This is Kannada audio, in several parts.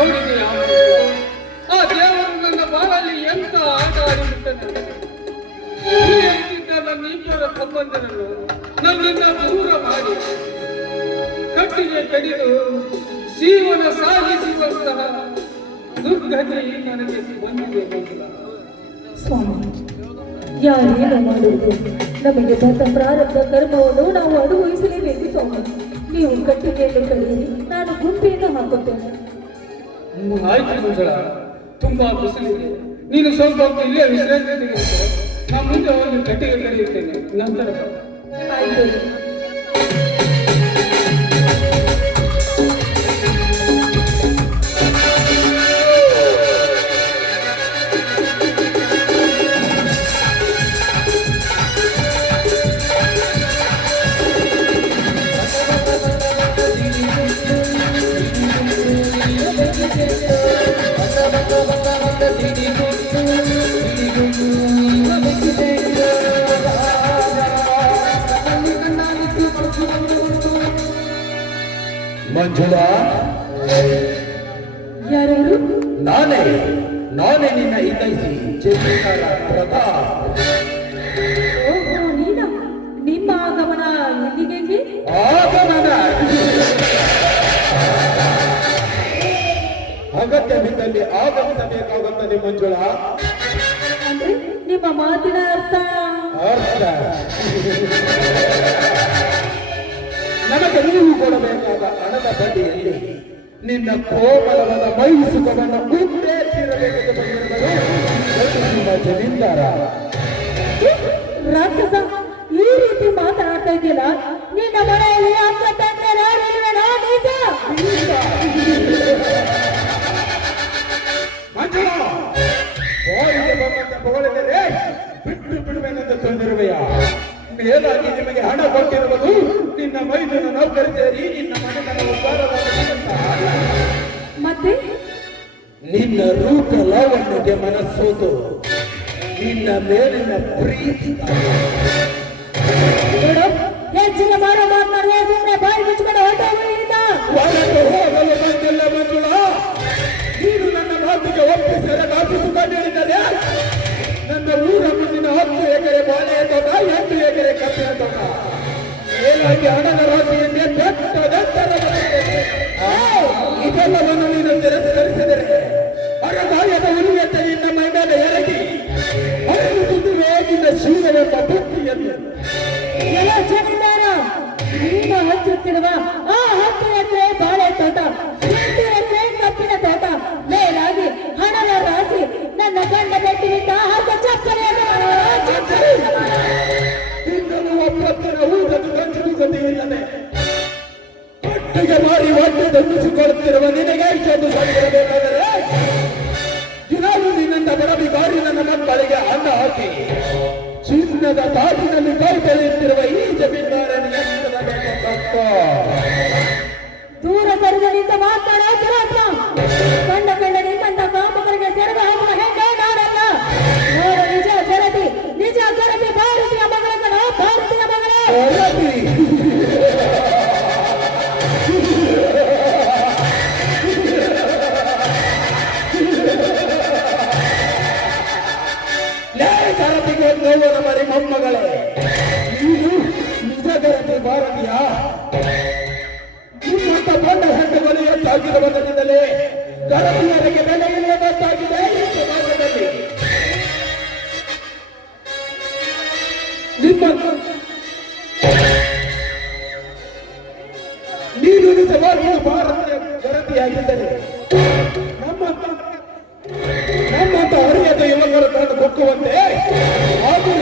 ನೋಡಿದೆಯಾ? ಆ ದೇವರು ನನ್ನ ಬಾಳಲ್ಲಿ ಎಂತ ಆಟ ಆಡಿಬಿಟ್ಟನು. ನನ್ನಿಬ್ಬರ ಸಂಬಂಧವನ್ನು ನನ್ನಿಂದ ದೂರ ಮಾಡಿ ಕಟ್ಟಿಗೆ ಕಡಿದು ಜೀವನ ಸಾಗಿಸುವಂತಹ ದುರ್ಗತಿ ನನಗೆ ಬಂದಿದೆ. ಸ್ವಾಮಿ, ಯಾರೇನು ಮಾಡುವುದು? ನಮಗೆ ಬಂದ ಪ್ರಾರಬ್ಧ ಕರ್ಮವನ್ನು ನಾವು ಅನುಭವಿಸಲೇಬೇಕು ಸ್ವಾಮಿ. ನೀವು ಕಟ್ಟಿಗೆಯನ್ನು ಕಡಿಯಿರಿ, ನಾನು ಗುಂಪೆಯನ್ನು ಹಾಕುತ್ತೇನೆ. ಆಯ್ತು ಮಂಜಳ, ತುಂಬಾ ಬಿಸಿಲಿದೆ. ನೀನು ಸ್ವಲ್ಪ ಹೊತ್ತು ಇಲ್ಲೇ ವಿಶ್ರಾಂತಿ ತೆಗೆದುಕೋ. ನಾನು ಮುಂದೆ ಒಂದು ಕಟ್ಟಿಗೆ ಕಡಿಯುತ್ತೇನೆ. ನಂತರ ಆಯ್ತು. ಮಂಜುಳಾ, ಯಾರು? ನಾನೇ ನಿನ್ನ ಹಿತೈಷಿ ಜಮೀನ್ದಾರ ಪ್ರತಾಪ್. ಓಹೋ, ನೀನ? ನಿಮ್ಮ ಆಗಮನ ಇಲ್ಲಿಗೆ? ಆಗಮನ ಅಗತ್ಯ ಬಿದ್ದಲ್ಲಿ ಆಗಮಿಸಬೇಕಾಗುತ್ತದೆ ಮಂಜುಳಾ. ಅಂದ್ರೆ ನಿಮ್ಮ ಮಾತಿನ ಅರ್ಥ? ನಮಗೆ ನೀವು ಕೊಡಬೇಕಾದ ಹಣದ ಬಡ್ಡಿಯಲ್ಲಿ ನಿನ್ನ ಕೋಮಲವಾದ ಮೈಸುಕವನ್ನು ಉದ್ದೇಶಿರಬೇಕೆಂದು ಬಂದಿರುವುದು ನಿಮ್ಮ ಜಮೀನ್ದಾರ. ರಾಕ್ಷಸ, ಈ ರೀತಿ ಮಾತನಾಡ್ತಾ ಇದೆಯಲ್ಲ, ನಿನ್ನ ಮನೆಯಲ್ಲಿ ಅಕ್ಕ ತಂದೆ ಯಾರಿಲ್ವೇನೋ? ನಿಜ? ಮಂಜುಳಾ, ಬಾಯಿಗೆ ಬಂದಂತೆ ಹೊಗಳಿದರೆ ಬಿಟ್ಟು ಬಿಡುವೆನೆಂದು ತಂದಿರುವೆಯ. ಮೇಲಾಗಿ ನಿಮಗೆ ಹಣ ಕೊಟ್ಟಿರುವುದು ನಿನ್ನ ಮೈದನ ನೌಕರಿ ಸೇರಿ ನಿನ್ನ ಮನೆತನ ಮತ್ತೆ ನಿನ್ನ ರೂಪ ಲಾವಣ್ಯಕ್ಕೆ ಮನಸ್ಸೋತು ನಿನ್ನ ಮೇಲಿನ ಪ್ರೀತಿ. ಹೆಚ್ಚಿನ ಮಾಡೋ ಮಾತನಾಡುವ, ಸುಮ್ಮನೆ ಬಾಯಿ ಮುಚ್ಚಿಕೊಂಡು ಹೊರಟು ಹೋಗಲು ಬಂದಿಲ್ಲ ಮಂಜುಳಾ. ನೀನು ನನ್ನ ಮಾತಿಗೆ ಒಪ್ಪಿಸಲು ಕಾಪಿಸಿಕೊಂಡಿದ್ದಾರೆ. ನನ್ನ ಊರ ಮುಂದಿನ 10 ಎಕರೆ ಬಾಳೆಯ ತೋಟ, 8 ಎಕರೆ ಕಬ್ಬಿನ ತೋಟ, ಮೇಲಾಗಿ ಹಣದ ರಾಶಿಯನ್ನೇ ಇದೆಲ್ಲವನ್ನು ನೀನು ತಿರಸ್ಕರಿಸಿದರೆ ಅರಗಾಯದ ಉಳಿಯತೆ ನಿನ್ನ ಮೈಮೇಲೆ ಎರಗಿ ಹೊರಗುತ್ತಿವೆ ನಿನ್ನ ಶೀಲವೆಂಬ ಬುದ್ಧಿಯನ್ನು. ಎಲ್ಲ ಜಮೀನ್ದಾರ, ನಿಮ್ಮ ಹಚ್ಚುತ್ತಿರುವ ಆ 10 ಎಕರೆ ಬಾಳೆ ತೋಟ, 8 ಎಕರೆ ಕಬ್ಬಿನ ತೋಟ, ಮೇಲಾಗಿ ಹಣದ ರಾಶಿ ನನ್ನ ಗಂಡ ಬೆಟ್ಟಿನಿಂದ ಹಾಕಿ ಚಪ್ಪಲಿಯನ್ನು ಇನ್ನೂ ಒಪ್ಪತ್ತಿನ ಊಟದ ಗಂಟಲು ಗತಿಯಿಲ್ಲದೆ ಒಟ್ಟಿಗೆ ಮಾರಿ ಒಟ್ಟು ದಂಡಿಸಿಕೊಳ್ಳುತ್ತಿರುವ ನಿನಗೆ ಇಷ್ಟೊಂದು ಸರಿಯಿರಬೇಕಾದರೆ ದಿನಾಲು ನಿನ್ನಿಂದ ಬಡಬಿಗಾರಿ ನನ್ನ ಮಕ್ಕಳಿಗೆ ಅನ್ನ ಹಾಕಿ ಚಿನ್ನದ ತಾಟಿನಲ್ಲಿ ಕೈ ಬೆಳೆಯುತ್ತಿರುವ ಈ ಜಮೀನ್ದಾರನ ದೂರ ಸರಿದನಿಂದ ಮಾತಾಡ ದುರಾತ್ಮ. ಕಂಡ ನಿಮ್ಮಂತ ಕಾಮಕರಿಗೆ ಸೆರಗ ಹಾಕುವ ಹೆಣ್ಣೆ ನಾಡಲ್ಲ. ನೋಡು, ನಿಜ ಗರತಿ ಭಾರತೀಯ ಮಗಳನ್ನ, ಭಾರತೀಯ ಮಗಳೇ. ನೋವನ ಮರಿ ಮೊಮ್ಮಗಳೇ, ನೀನು ನಿಜ ಗರತಿ ಭಾರತೀಯ. ನಿಮ್ಮಂತ ಬಂಡ ಹೆಣ್ಣುಗಳು ಹೆಚ್ಚಾಗಿರುವ ಬದಲಿನಲ್ಲಿ ಗರತಿಯರಿಗೆ ಬೆಲೆ ಇಲ್ಲದಂತಾಗಿದೆ ಈ ಸಮಾಜದಲ್ಲಿ. ನೀನು ನಿಜವಾಗಿಯೂ ಭಾರತೀಯ ಗರತಿಯಾಗಿದ್ದರೆ ನಮ್ಮಂತ ಅರಿಯದ ಯುವಕರು ತಂದು ಕೊಕ್ಕುವಂತೆ ಹಾಗೂ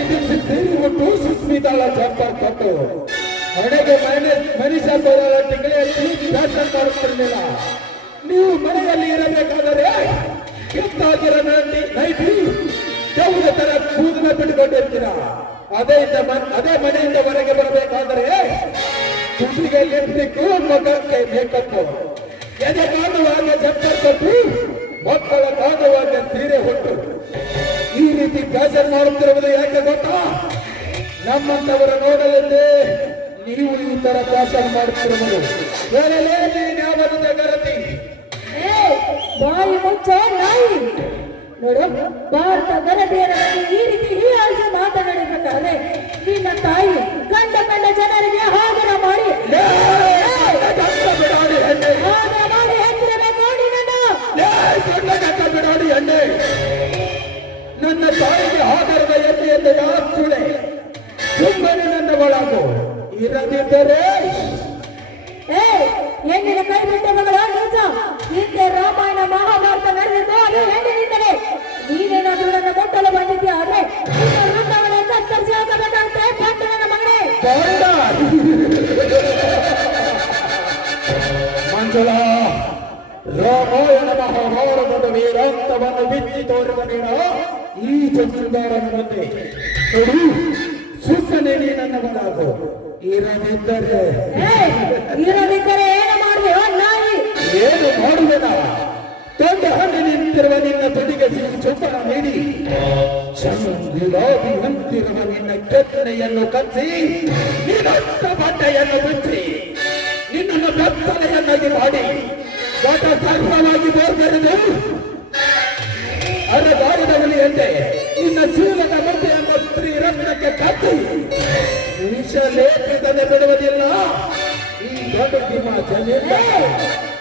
ಸೇರಿಬಿಟ್ಟು ಸುಸ್ಮಿತಾಳ ಜಂಪರ್ ಕೊಟ್ಟು ಹಣೆಗೆ ಮನುಷ್ಯ ತಿಂಗಳೇ ಫ್ಯಾಷನ್ ಮಾಡುತ್ತಿರಲಿಲ್ಲ. ನೀವು ಮನೆಯಲ್ಲಿ ಇರಬೇಕಾದರೆ ಕೆತ್ತಾಗಿರ ನೈಟಿ ಯಾವುದೇ ತರ ಕೂದಲ ಬಿಟ್ಟುಕೊಂಡಿರ್ತೀರ. ಅದೇ ಮನೆಯಿಂದ ಹೊರಗೆ ಬರಬೇಕಾದರೆ ತುಟಿಗೆ ಲಿಪ್ಸ್ಟಿಕ್, ಮಗಕ್ಕೆ ಮೇಕಪ್, ಎದೆ ಕಾಣುವಾಗ ಜಂಪರ್ ಕೊಟ್ಟು ಮಕ್ಕಳ ಕಾಣುವಾಗ ಸೀರೆ ಹೊಟ್ಟು ಈ ರೀತಿ ಫ್ಯಾಷನ್ ಮಾಡುತ್ತಿರುವುದು ಯಾಕೆ ಗೊತ್ತಾ? ನಮ್ಮಂತವರ ನೋಡಲೆಂದೇ ನೀವು ಈ ತರ ಫ್ಯಾಷನ್ ಮಾಡುತ್ತಿರುವುದು. ನೀನು ಯಾವ ಗರತಿ? ಬಾಯಿ ಮುಚ್ಚ ನಾಯಿ. ನೋಡು, ಭಾರತ ಗರಡಿಯರ ಬಗ್ಗೆ ಈ ರೀತಿ ಹೀಯಾಳಿಸಿ ಮಾತನಾಡಬೇಕಾದ್ರೆ ನಿನ್ನ ತಾಯಿ ಕಂಡ ಜನರಿಗೆ ಹಾಗರ ಮಾಡಿ ಹೆಸರಬೇಕು ಬಿಡಾಡಿ ಎಣ್ಣೆ. ನನ್ನ ತಾಯಿಗೆ ಆಧಾರದ ಎಣ್ಣೆಯಿಂದ ಯಾರು ಸುಳೆ ಸುಮ್ಮನೆ ನನ್ನ ಒಳಗು ಇರದಿದ್ದರೆ ಹೆಣ್ಣಿನ ಕೈ ಬಿಟ್ಟ ಮಗಳ ನಿಜ. ಹಿಂದೆ ರಾಮಾಯಣ ಮಹಾಭಾರತ ನಡೆದಿದ್ದು ಅದು ಹೆಣ್ಣಿನಿಂದಲೇ. ನೀನೇನಾದ್ರೂ ನನ್ನ ಮೊಟ್ಟಲು ಬಂದಿದ್ಯಾ ಆದ್ರೆ ವೃಂದವನ್ನ ಕತ್ತರಿಸಿ ಹಾಕಬೇಕಾಗುತ್ತೆ ನನ್ನ ಮಗನೇ. ಮಂಜುಳಾ, ರಾಮಾಯಣ ಮಹಾಭಾರತದ ವೀರಾಂತವನ್ನು ಬಿಚ್ಚಿ ತೋರಿದ ನೀನು ಈ ಚಂದ್ರದಾರನ ಮುಂದೆ ನೋಡು, ಸುಮ್ಮನೆ ನೀ ನನ್ನ ಮಗು ಇರದಿದ್ದರೆ ಏನು ಮಾಡುವೆಯೋ ನಾಯಿ? ಏನು ಮಾಡುವೆನ? ದೊಡ್ಡ ಹಣ್ಣು ನಿಂತಿರುವ ನಿನ್ನ ತುದಿಗೆ ಸಿಹಿ ಚುಂಬನ ನೀಡಿ ಚಂದಿರಾದಿ ಹೊಂದಿರುವ ನಿನ್ನ ಕೆತ್ತನೆಯನ್ನು ಕಚ್ಚಿ ನಿನ್ನೊತ್ತ ಬಟ್ಟೆಯನ್ನು ಬಿಚ್ಚಿ ನಿನ್ನನ್ನು ಬೆತ್ತಲೆಯನ್ನಾಗಿ ಮಾಡಿ ದೊಡ್ಡ ಸರ್ವವಾಗಿ ಬೋರ್ಗರೆದು ಅರಗಾರಿದ ಹುಲಿಯಂತೆ ನಿನ್ನ ಶೀಲದ ಮಧ್ಯೆಯನ್ನು ಸ್ತ್ರೀ ರತ್ನಕ್ಕೆ ಕಚ್ಚಿ ವಿಷ ಲೇಪಿಸದೆ ಬಿಡುವುದಿಲ್ಲ ಈ ದೊಡ್ಡ ಹಿಮಾಚಲ.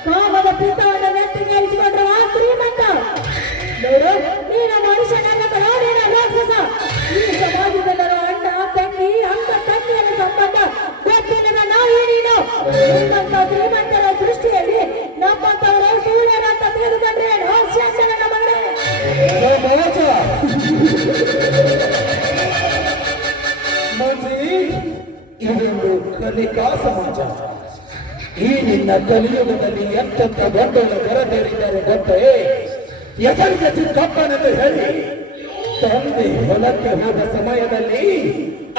ಕಾಮದ ಪಿತವನ್ನು ನೆತ್ತಿಗೆ ಇರಿಸಿಕೊಂಡ್ರೆ ಶ್ರೀಮಂತ. ನೋಡು, ನೀನ ಮನುಷ್ಯನನ್ನ ನೀನ ರಾಕ್ಷಸ. ಈ ಸಮಾಜದಲ್ಲಿರೋ ಅಣ್ಣ ತಂಗಿ ಅಕ್ಕ ತಂಗಿಯರ ಸಂಬಂಧ ಗೊತ್ತಿಲ್ಲದ ನಾವೇ ನೀನು. ನಿಮ್ಮಂತ ಶ್ರೀಮಂತರ ದೃಷ್ಟಿಯಲ್ಲಿ ನಮ್ಮಂತವರ ಸೂರ್ಯರಂತ ತಿಳಿದುಕೊಂಡ್ರೆ ಹಾಸ್ಯಾಸನ ಮಗನೇ. ಇದೊಂದು ಕಲಿಕಾ ಸಮಾಜ. ಈ ನಿನ್ನ ಕಲಿಯುಗದಲ್ಲಿ ಎಂತೆಂತ ಗಂಡನ ಬರದೇರಿದ್ದಾರೆ ಗೊತ್ತೇ? ಹೆಸರಿಗೆ ಚಿಕ್ಕಪ್ಪನೆಂದು ಹೇಳಿ ತಂದೆ ಹೊಲಕ್ಕೆ ಹೋದ ಸಮಯದಲ್ಲಿ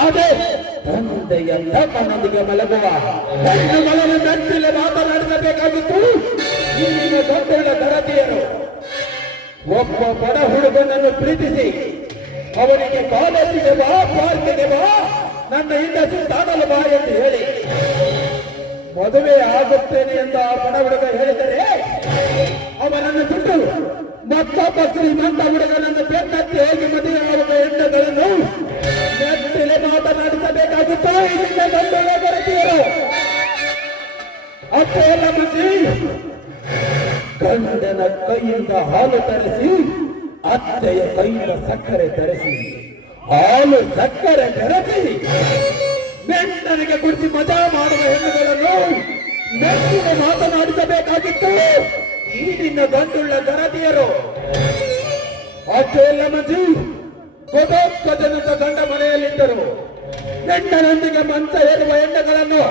ಅದೇ ತಂದೆಯ ತಮ್ಮನೊಂದಿಗೆ ಮಲಗುವ ಹೆಣ್ಣು ಮಗನ ಮೆಟ್ಟಿಲೆ ಮಾತನಾಡಬೇಕಾಗಿತ್ತು. ಈ ನಿನ್ನ ಗಂಡನ ಗರತಿಯರು ಒಬ್ಬ ಬಡ ಹುಡುಗನನ್ನು ಪ್ರೀತಿಸಿ ಅವನಿಗೆ ಕಾಲೇಜಿಗೆ ಬಾ, ಪಾರ್ಕಿಗೆ ಬಾ, ನನ್ನ ಹಿಂದೆ ಸುತ್ತಾಡಲು ಬಾ ಎಂದು ಹೇಳಿ ಮದುವೆ ಆಗುತ್ತೇನೆ ಎಂದು ಆ ಬಡ ಹುಡುಗ ಹೇಳಿದರೆ ಅವನನ್ನು ಬಿಟ್ಟು ಮತ್ತೊಬ್ಬ ಶ್ರೀಮಂತ ಹುಡುಗನನ್ನು ಬೆನ್ನತ್ತಿ ಹೋಗಿ ಮದುವೆ ಆಗುವ ಹೆಣ್ಣುಗಳನ್ನು ಮೆಟ್ಟಿಲೆ ಮಾತನಾಡಿಸಬೇಕಾಗಿತ್ತು. ಇದರಿಂದ ಗಂಡುಗಳ ಗರತಿಯರು ಅಷ್ಟೇ ಎಲ್ಲ ಮುಚ್ಚಿ ಗಂಡನ ಕೈಯಿಂದ ಹಾಲು ತರಿಸಿ ಅತ್ತೆಯ ಕೈಯಿಂದ ಸಕ್ಕರೆ ತರಿಸಿ ಹಾಲು ಸಕ್ಕರೆ ಬೆರೆಸಿ ಬೆಣ್ಣನಿಗೆ ಕುಡಿಸಿ ಮಜಾ ಮಾಡುವ ಹೆಣ್ಣುಗಳನ್ನು ಮೆಟ್ಟಿಗೆ ಮಾತನಾಡಿಸಬೇಕಾಗಿತ್ತು ಈ ನಿನ್ನ ಗಂಡುಳ್ಳ ಗರತಿಯರು. ಅಷ್ಟೇ ಎಲ್ಲ ಮಂಜು, ಗೊತ್ತೋತ್ಕಜನಂತ ಗಂಡ ಮನೆಯಲ್ಲಿದ್ದರು. ಗಂಡನೊಂದಿಗೆ ಮಂಚ ಏರುವ ಹೆಣ್ಣುಗಳನ್ನು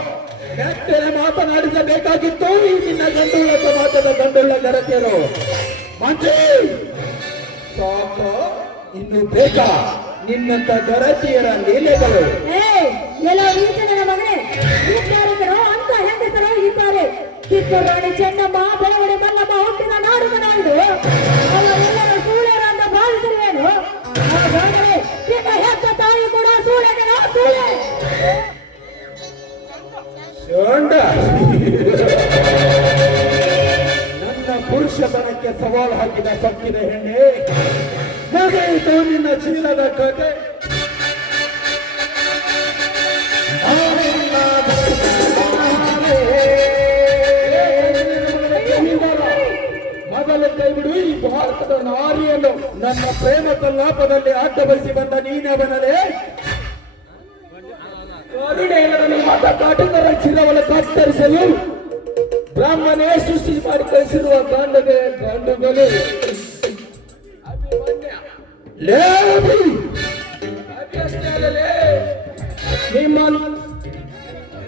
ಮೆಟ್ಟಿಗೆ ಮಾತನಾಡಿಸಬೇಕಾಗಿತ್ತು ಈ ನಿನ್ನ ಗಂಡುಳ್ಳ ಸಮಾಜದ ಗಂಡುಳ್ಳ ಗರತಿಯರು. ಮಂಜು ಸಾಕ, ಇನ್ನು ಬೇಕಾ ನಿನ್ನಂತ ಗರತಿಯರ ಲೀಲೆಗಳು? ಎಲ್ಲ ನನ್ನ ಮಗನೇ, ಇದ್ದಾರೆಂದರೋ ಅಂತ ಹೆಂಗಸರು ಇದ್ದಾರೆ. ಕಿತ್ತೂರಾಣಿ ಚೆನ್ನಮ್ಮ, ಬೆಳವಡಿ ಮಲ್ಲಮ್ಮ ಹುಟ್ಟಿದ ನಾಡು ನಾಡು ಅವರೆಲ್ಲರೂ ಸೂಳೆರ ಅಂತ ಭಾವಿಸಿರುವೇನು? ಹಾಗಾದರೆ ನಿನ್ನ ಹೆತ್ತ ತಾಯಿ ಕೂಡ ಸೂಳೆನ ಸೂಳೆ. ನನ್ನ ಪುರುಷತನಕ್ಕೆ ಸವಾಲು ಹಾಕಿದ ಸೊಕ್ಕಿದ ಹೆಣ್ಣೆ, ಮುಗಿಯಿತು ನಿನ್ನ ಚೀಲದ ಕತೆ. ಮೊದಲು ಕೈ ಬಿಡು ಈ ಭಾರತದ ನಾರಿಯನ್ನು. ನನ್ನ ಪ್ರೇಮ ಕಲ್ಲಾಪದಲ್ಲಿ ಅಡ್ಡ ಬಯಸಿ ಬಂದ ನೀನವನಲ್ಲೇ ಕಾಟುಕರ ಚಿರವನ್ನು ಕತ್ತರಿಸಲು ಬ್ರಾಹ್ಮಣೇ ಸೃಷ್ಟಿ ಮಾಡಿ ಕಳಿಸಿರುವ ಗಂಡುಗಳು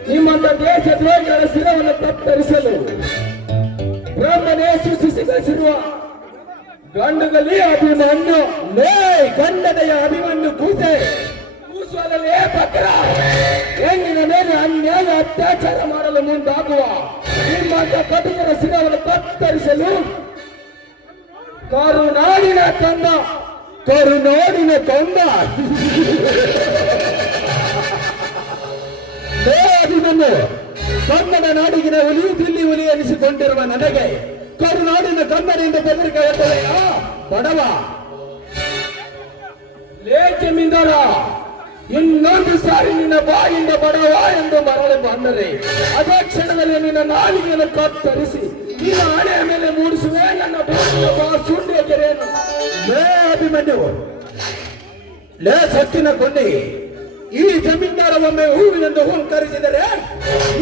ನಿಮ್ಮಂತ ದೇಶದ್ರೋಹಿಗಳ ಶಿರವನ್ನು ಕತ್ತರಿಸಲು ಬ್ರಾಹ್ಮಣೇ ಸೃಷ್ಟಿಸಿ ಕಳಿಸಿರುವ ಗಂಡುಗಲಿ ಅಭಿಮನ್ಯು. ಗಂಡನೆಯ ಅಭಿಮನ್ಯು ಕೂಸಲೇ ಪತ್ರ ಹೆಣ್ಣಿನ ಮೇಲೆ ಅನ್ಯಾಯ ಅತ್ಯಾಚಾರ ಮಾಡಲು ಮುಂದಾಗುವ ನಿಮ್ಮಂತ ಕಟುಕರ ಶಿರವನ್ನು ಕತ್ತರಿಸಲು ಕರುನಾಡಿನ ತಂದ ಅಭಿಮನ್ಯು ಕನ್ನಡ ನಾಡಿಗಿನ ಹುಲಿ ದಿಲ್ಲಿ ಹುಲಿ ಎನಿಸಿಕೊಂಡಿರುವ ನನಗೆ ಕರುನಾಡಿನ ಗಂಧನಿಂದ ಬೆದರಿಕೆ ಎತ್ತಲೆಯ ಬಡವ. ಲೇ ಜಮೀನ್ದಾರ, ಇನ್ನೊಂದು ಸಾರಿ ನಿನ್ನ ಬಾಯಿಂದ ಬಡವ ಎಂದು ಮರಳಿ ಬಂದರೆ ಅದೇ ಕ್ಷಣದಲ್ಲಿ ನಿನ್ನ ನಾಲಿಗೆಯನ್ನು ಕತ್ತರಿಸಿ ನಿನ್ನ ಹಣೆಯ ಮೇಲೆ ಮೂಡಿಸುವೆ ನನ್ನ ಸುಂಡಿಯ ಗೆರೆಯನ್ನು. ಲೇ ಅಭಿಮನ್ಯು, ಲೇ ಸತ್ತಿನ ಕೊಂಡಿ, ಈ ಜಮೀನ್ದಾರ ಒಮ್ಮೆ ಹೂ ಎಂದು ಹುಂಕರಿಸಿದರೆ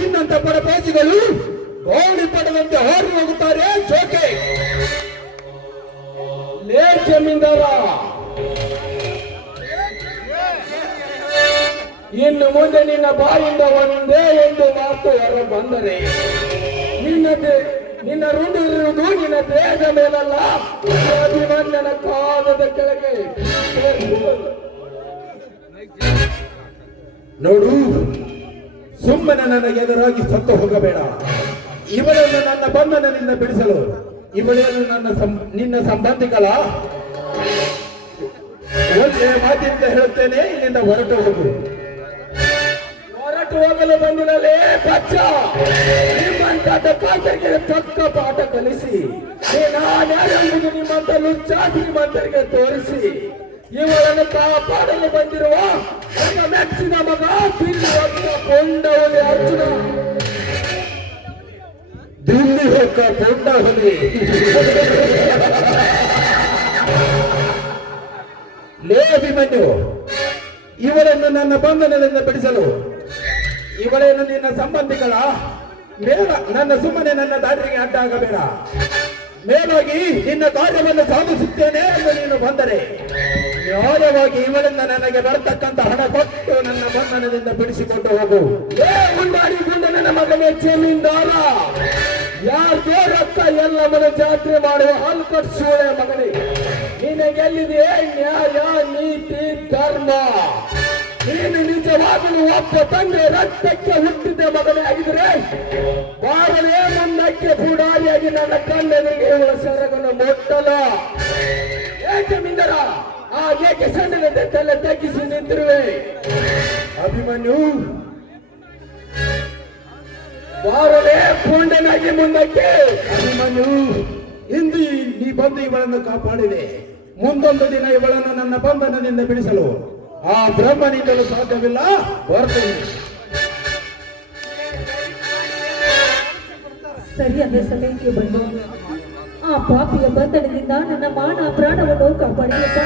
ಇನ್ನಂತ ಪರಪೇಸಿಗಳು ಗೌಳಿ ಪಡೆದಂತೆ ಹೊರಗೆ ಹೋಗುತ್ತಾರೆ. ಜೋಕೆ ಲೇ ಜಮೀನ್ದಾರ, ಇನ್ನು ಮುಂದೆ ನಿನ್ನ ಬಾಯಿಂದ ಒಂದೇ ಒಂದು ಮಾತು ಹೊರ ಬಂದರೆ ನಿನ್ನ ರುಂಡು ಇರುವುದು ನಿನ್ನ ದೇಹದ ಮೇಲಲ್ಲ, ಅಭಿಮನ್ಯನ ಕಾಲದ ಕೆಳಗೆ. ನೋಡು, ಸುಮ್ಮನೆ ನನಗೆ ಎದುರಾಗಿ ಸತ್ತು ಹೋಗಬೇಡ. ಇವಳನ್ನು ನನ್ನ ಬಂಧನದಿಂದ ಬಿಡಿಸಲು ಇವಳನ್ನು ನಿನ್ನ ಸಂಬಂಧಿಗಳ ಒಂದೇ ಮಾತಿಂದ ಹೇಳುತ್ತೇನೆ, ಇಲ್ಲಿಂದ ಹೊರಟು ಹೋಗು. ಹೊರಟು ಹೋಗಲು ಬಂದಿರಲೇ ಬಚ್ಚ, ನಿಮ್ಮಂತ ಪಾಠಕ್ಕೆ ತಕ್ಕ ಪಾಠ ಕಲಿಸಿ ನಾನೆಂಬುದು ನಿಮ್ಮಂತ ಲುಚ್ಚ ಶ್ರೀಮಂತರಿಗೆ ತೋರಿಸಿ ಇವಳನ್ನು ಕಾಪಾಡಲು ಬಂದಿರುವ ನನ್ನ ಮೆಚ್ಚಿನ ಮಗ ದಿಲ್ಲಿ ಹೊತ್ತ ಕೊಂಡಹುಲಿ ಅರ್ಜುನ. ದಿಲ್ಲಿ ಹೊತ್ತ ಕೊಂಡಹುಲಿ. ಲೇ ಅಭಿಮನ್ಯು, ಇವಳನ್ನು ನನ್ನ ಬಂಧನದಿಂದ ಬಿಡಿಸಲು ಇವಳೇನು ನಿನ್ನ ಸಂಬಂಧಿಗಳ ನನ್ನ ಸುಮ್ಮನೆ ನನ್ನ ದಾರಿಗೆ ಅಡ್ಡ ಆಗಬೇಡ. ಮೇಲಾಗಿ ನಿನ್ನ ಕಾರ್ಯವನ್ನು ಸಾಧಿಸುತ್ತೇನೆ ಎಂದು ನೀನು ಬಂದರೆ ನ್ಯಾಯವಾಗಿ ಇವಳಿಂದ ನನಗೆ ಬರತಕ್ಕಂತ ಹಣ ಕೊಟ್ಟು ನನ್ನ ಬಂಧನದಿಂದ ಬಿಡಿಸಿಕೊಂಡು ಹೋಗು. ಏ ಉಂಡಾಡಿ ಗುಂಡ ನನ್ನ ಮಗನೇ ಜಮೀನ್ದಾರ, ಯಾರ್ದೇ ರೊಕ್ಕ ಎಲ್ಲ ಮನೆ ಜಾತ್ರೆ ಮಾಡುವ ಹಾಲು ಕಟ್ಸುವ ಮಗನೇ, ನಿನಗೆಲ್ಲಿದೆ ನ್ಯಾಯ ನೀತಿ ಧರ್ಮ? ನೀನು ನಿಜವಾಗಲೂ ಒಬ್ಬ ತಂದೆ ರಕ್ತಕ್ಕೆ ಹುಟ್ಟಿದ ಮಗನೇ ಆಗಿದ್ರೆ ಬಾರಲೇ ಮುಂದಕ್ಕೆ ಪುಡಾರಿಯಾಗಿ ನನ್ನ ಕಣ್ಣೆದುರಿಗೆ ಇವಳ ಸೆರಗನ್ನು ಮುಟ್ಟಲ. ಜಮೀನ್ದಾರ, ಆ ಏಕೆ ಸಣ್ಣದ ತಲೆ ತಗ್ಗಿಸಿ ನಿಂತಿರುವೆ? ಅಭಿಮನ್ಯು, ಬಾರಲೇ ಪುಂಡನಾಗಿ ಮುಂದಕ್ಕೆ. ಅಭಿಮನ್ಯು, ಇಂದು ನೀ ಬಂದು ಇವಳನ್ನು ಕಾಪಾಡಿದೆ. ಮುಂದೊಂದು ದಿನ ಇವಳನ್ನು ನನ್ನ ಬಂಧನದಿಂದ ಬಿಡಿಸಲು ಆ ಬ್ರಹ್ಮನಿಂದಲೂ ಸಾಧ್ಯವಿಲ್ಲ. ಬರ್ತೇನೆ. ಸರಿಯಾದ ಸಮಯಕ್ಕೆ ಬಂದು ಆ ಪಾಪಿಯ ಬಂಧನದಿಂದ ನನ್ನ ಮಾನ ಪ್ರಾಣವನ್ನು ಕಾಪಾಡಿದ